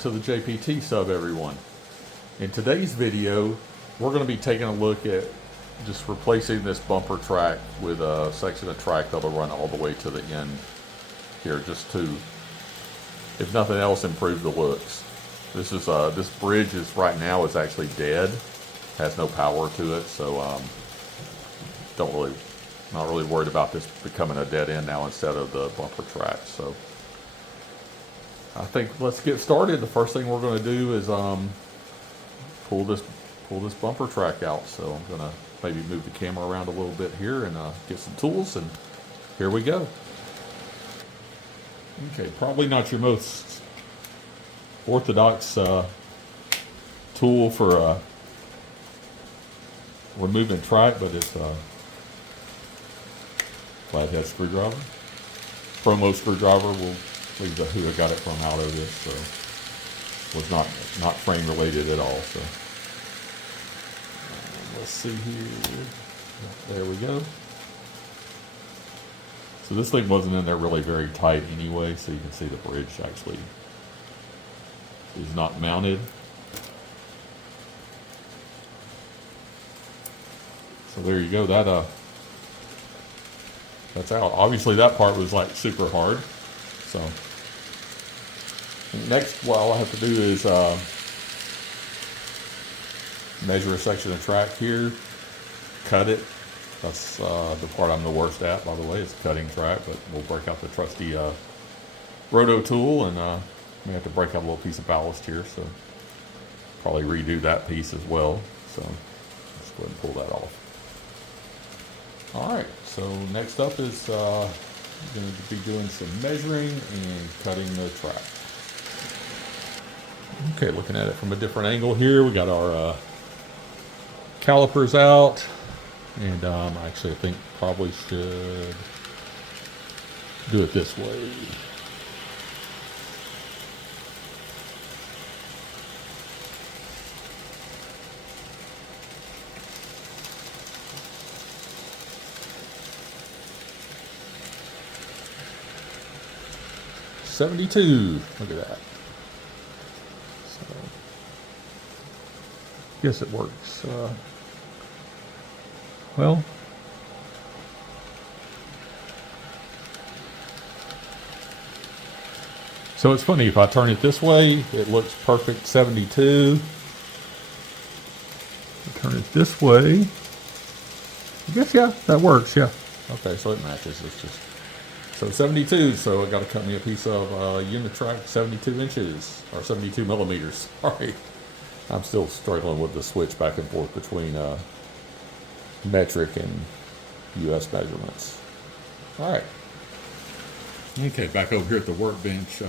to the JPT Sub, everyone. In today's video, we're going to be taking a look at just replacing this bumper track with a section of track that'll run all the way to the end here, just to, if nothing else, improve the looks. This is this bridge is right now is actually dead, has no power to it, so not really worried about this becoming a dead end now instead of the bumper track. So I think let's get started. The first thing we're going to do is pull this bumper track out. So I'm going to maybe move the camera around a little bit here and get some tools, and here we go. Okay, probably not your most orthodox tool for removing track, but it's flathead screwdriver. Promo screwdriver. We'll leave who I got it from out of this. So was not frame related at all. So let's see here. There we go. So this thing wasn't in there really very tight anyway, so you can see the bridge actually is not mounted. So there you go. That's out. Obviously that part was like super hard. So next, what all I have to do is measure a section of track here, cut it. That's the part I'm the worst at, by the way, is cutting track, but we'll break out the trusty roto tool, and we have to break out a little piece of ballast here, so probably redo that piece as well. So let's go ahead and pull that off. All right, so next up is going to be doing some measuring and cutting the track. Okay, looking at it from a different angle here, we got our calipers out, and actually I think probably should do it this way. $72. Look at that. So, guess it works. Well, so it's funny, if I turn it this way, it looks perfect 72. Turn it this way. I guess, yeah, that works, yeah. Okay, so it matches. It's just so 72, so I got to cut me a piece of unit track 72 inches, or 72 millimeters. Sorry. I'm still struggling with the switch back and forth between metric and US measurements. All right. Okay, back over here at the workbench.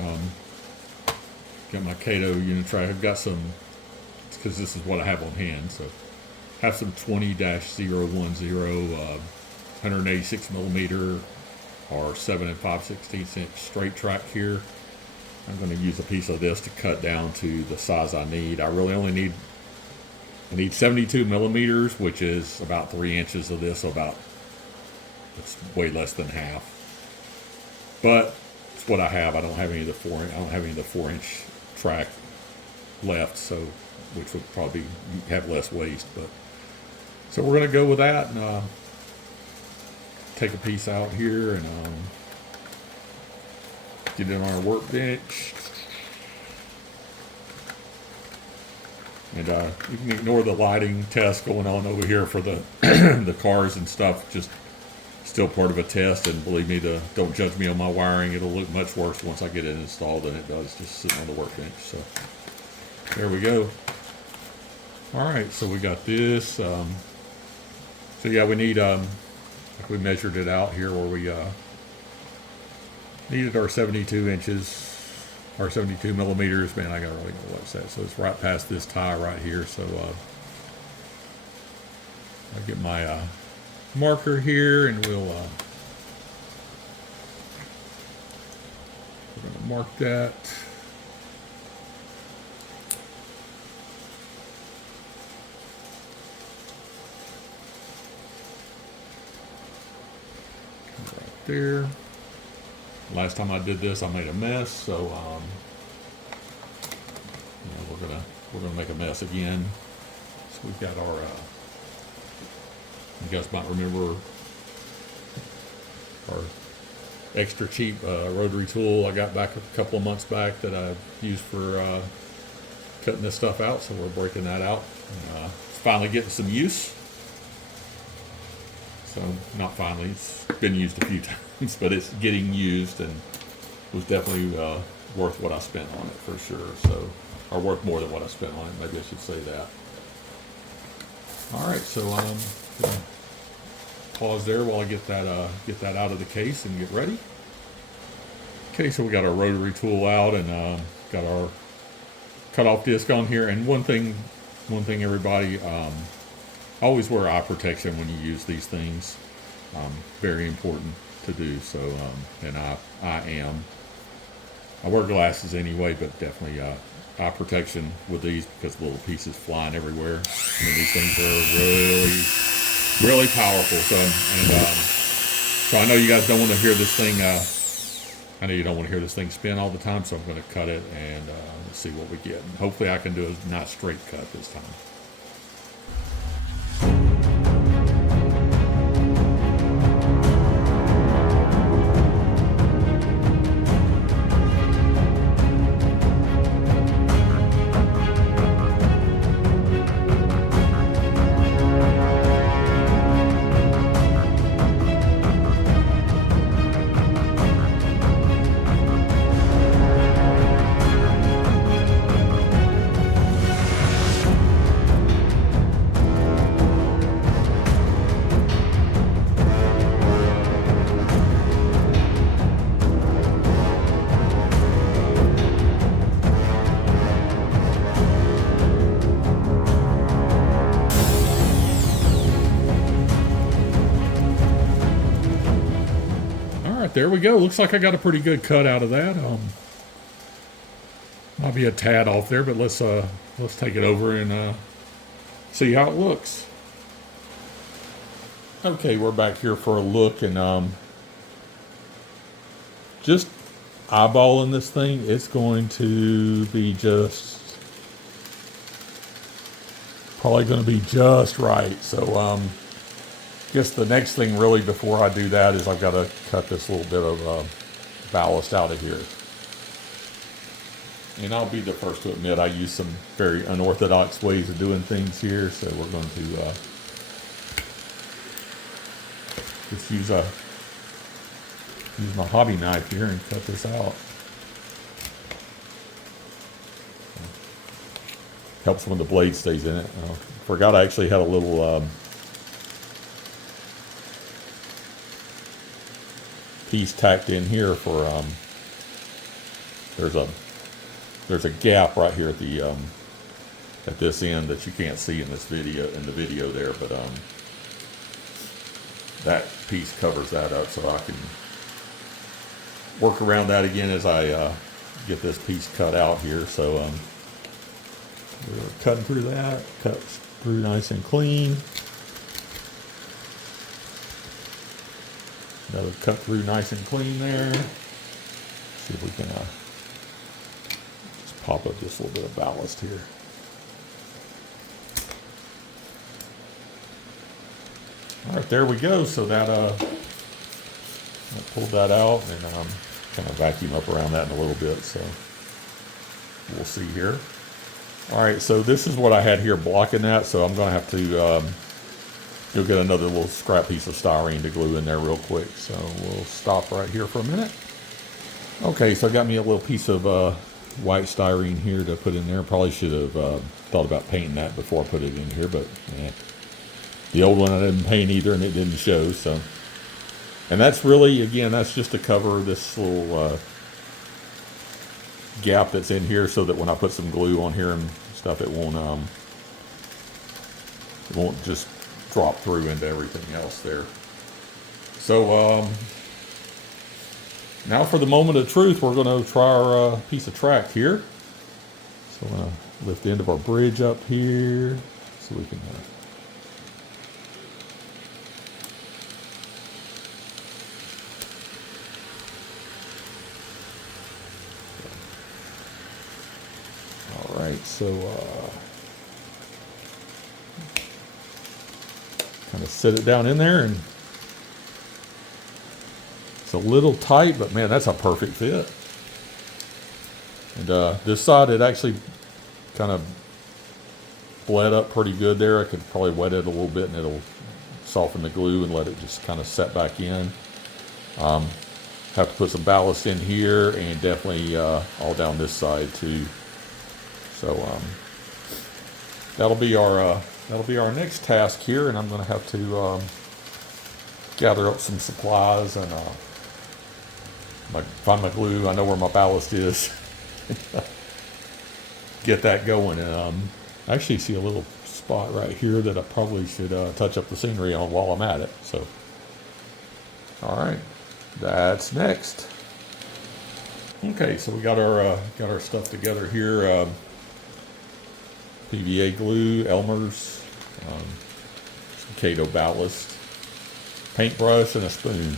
Got my Kato unit track. I've got some, because this is what I have on hand, so I have some 20-010 186 millimeter or 7 5/16 inch straight track here. I'm going to use a piece of this to cut down to the size I need. I really only need 72 millimeters, which is about 3 inches of this, so it's way less than half. But it's what I have. I don't have any of the 4-inch track left, so which would probably have less waste. But so we're going to go with that, and take a piece out here and get it on our workbench. And you can ignore the lighting test going on over here for the the cars and stuff. Just still part of a test, and believe me, don't judge me on my wiring. It'll look much worse once I get it installed than it does just sitting on the workbench. So there we go. All right, so we got this. So yeah, we need like we measured it out here where we needed our 72 inches. Or 72 millimeters, man, I gotta really know what's that. So it's right past this tie right here. So I'll get my marker here, and we're gonna mark that. Right there. Last time I did this, I made a mess, so we're gonna make a mess again. So we've got our you guys might remember our extra cheap rotary tool I got back a couple of months back that I used for cutting this stuff out. So we're breaking that out. It's finally getting some use. So not finally, it's been used a few times, but it's getting used and was definitely worth what I spent on it for sure. So, or worth more than what I spent on it. Maybe I should say that. All right, so pause there while I get that out of the case and get ready. Okay, so we got our rotary tool out and got our cutoff disc on here. And one thing, everybody, always wear eye protection when you use these things. Very important to do. So, and I wear glasses anyway, but definitely eye protection with these because little pieces flying everywhere. I mean, these things are really, really powerful. So I know you guys don't want to hear this thing. I know you don't want to hear this thing spin all the time, so I'm going to cut it and let's see what we get. And hopefully, I can do a not straight cut this time. There we go. Looks like I got a pretty good cut out of that. Might be a tad off there, but let's take it over and see how it looks. Okay, we're back here for a look and just eyeballing this thing. It's going to be probably going to be just right. So I guess the next thing really before I do that is I've got to cut this little bit of ballast out of here. And I'll be the first to admit I use some very unorthodox ways of doing things here. So we're going to just use my hobby knife here and cut this out. Helps when the blade stays in it. Forgot I actually had a little piece tacked in here for there's a gap right here at the at this end that you can't see in the video there, but that piece covers that up, so I can work around that again as I get this piece cut out here. So we're cutting through that, cut through nice and clean. Another cut through nice and clean there. See if we can just pop up just a little bit of ballast here. All right, there we go. So that I pulled that out and kind of vacuum up around that in a little bit. So we'll see here. All right, so this is what I had here blocking that. So I'm going to have to you'll get another little scrap piece of styrene to glue in there real quick. So we'll stop right here for a minute. Okay, so I got me a little piece of white styrene here to put in there. Probably should have thought about painting that before I put it in here, but the old one I didn't paint either and it didn't show. So, and that's really, again, that's just to cover this little gap that's in here so that when I put some glue on here and stuff, it won't just drop through into everything else there. So now for the moment of truth, we're going to try our piece of track here. So I'm going to lift the end of our bridge up here so we can all right, So kind of sit it down in there, and it's a little tight, but man, that's a perfect fit. And this side, it actually kind of bled up pretty good there. I could probably wet it a little bit and it'll soften the glue and let it just kind of set back in. Have to put some ballast in here, and definitely all down this side too. So that'll be our next task here, and I'm going to have to gather up some supplies and find my glue. I know where my ballast is. Get that going. And I actually see a little spot right here that I probably should touch up the scenery on while I'm at it. So, all right, that's next. Okay, so we got our stuff together here. PVA glue, Elmer's, some Kato ballast, paintbrush, and a spoon.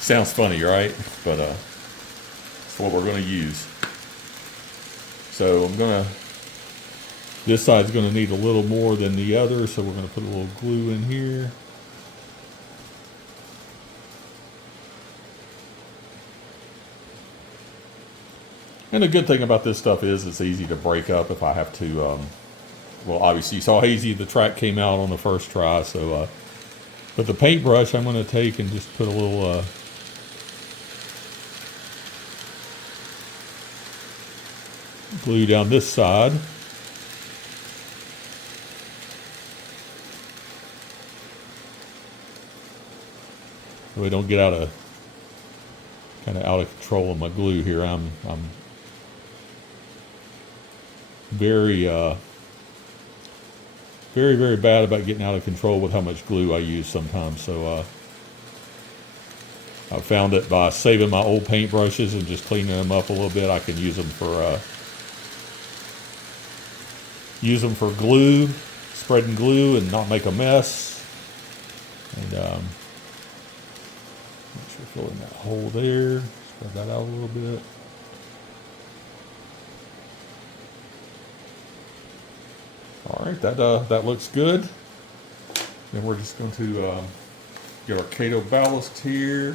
Sounds funny, right? But that's what we're going to use. So this side's going to need a little more than the other, so we're going to put a little glue in here. And the good thing about this stuff is it's easy to break up if I have to. Well, obviously you saw how easy the track came out on the first try. So, but the paintbrush I'm going to take and just put a little glue down this side. So we don't get out of control of my glue here. I'm very very bad about getting out of control with how much glue I use sometimes. So I found that by saving my old paintbrushes and just cleaning them up a little bit, I can use them for glue, spreading glue, and not make a mess. And make sure fill in that hole there. Spread that out a little bit. All right, that looks good. Then we're just going to get our Kato ballast here.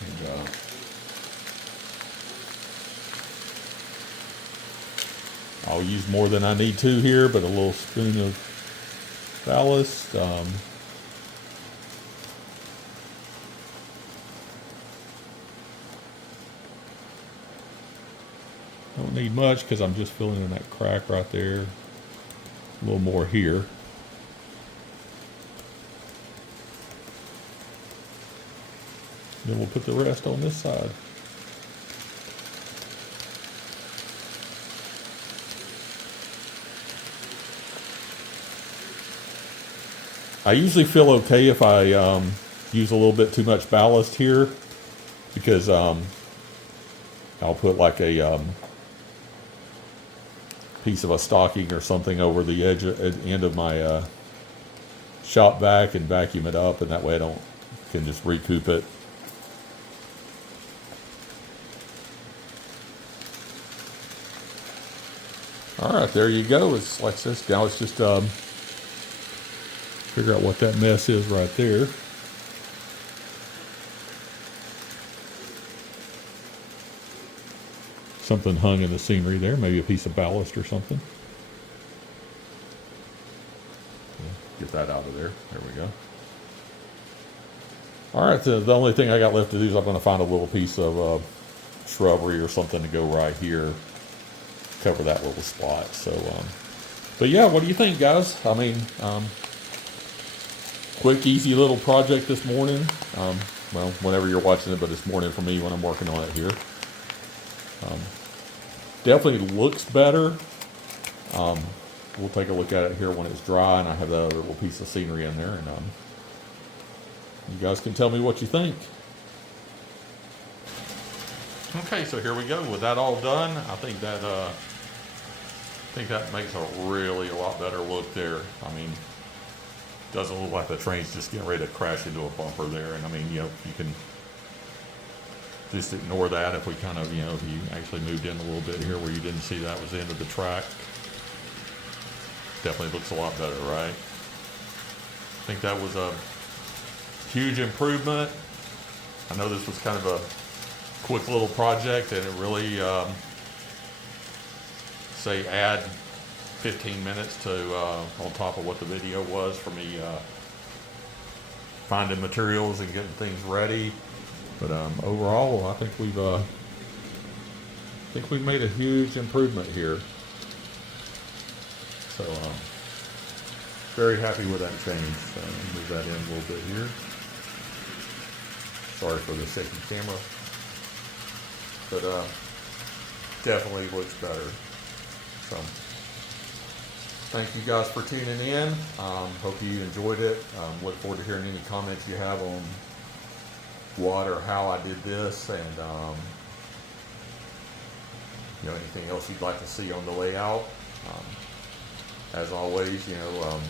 And, I'll use more than I need to here, but a little spoon of ballast. Don't need much because I'm just filling in that crack right there. A little more here. Then we'll put the rest on this side. I usually feel okay if I use a little bit too much ballast here, because I'll put like a piece of a stocking or something over the end of my shop vac and vacuum it up, and that way I can just recoup it. All right, there you go. It's like this. Now it's just figure out what that mess is right there. Something hung in the scenery there, maybe a piece of ballast or something. Get that out of there. There we go. All right, the only thing I got left to do is I'm going to find a little piece of shrubbery or something to go right here, cover that little spot. So, but yeah, what do you think, guys? I mean, quick, easy little project this morning. Well, whenever you're watching it, but it's morning for me when I'm working on it here. Definitely looks better. We'll take a look at it here when it's dry, and I have that other little piece of scenery in there, and you guys can tell me what you think. Okay, so here we go. With that all done, I think that makes a lot better look there. I mean, doesn't look like the train's just getting ready to crash into a bumper there. And I mean, you know, just ignore that if we kind of, you know, if you actually moved in a little bit here where you didn't see that was the end of the track. Definitely looks a lot better, right? I think that was a huge improvement. I know this was kind of a quick little project, and it really, say, add 15 minutes to on top of what the video was for me finding materials and getting things ready. But overall, I think we've made a huge improvement here. So very happy with that change. So move that in a little bit here. Sorry for the shaky camera, but definitely looks better. So thank you guys for tuning in. Hope you enjoyed it. Look forward to hearing any comments you have on what or how I did this, and you know, anything else you'd like to see on the layout. As always, you know,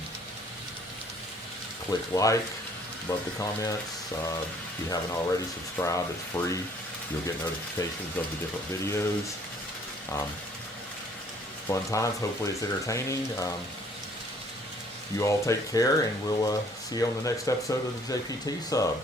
click like, love the comments. If you haven't already, subscribe. It's free. You'll get notifications of the different videos. Fun times. Hopefully it's entertaining. You all take care, and we'll see you on the next episode of the JPT Sub.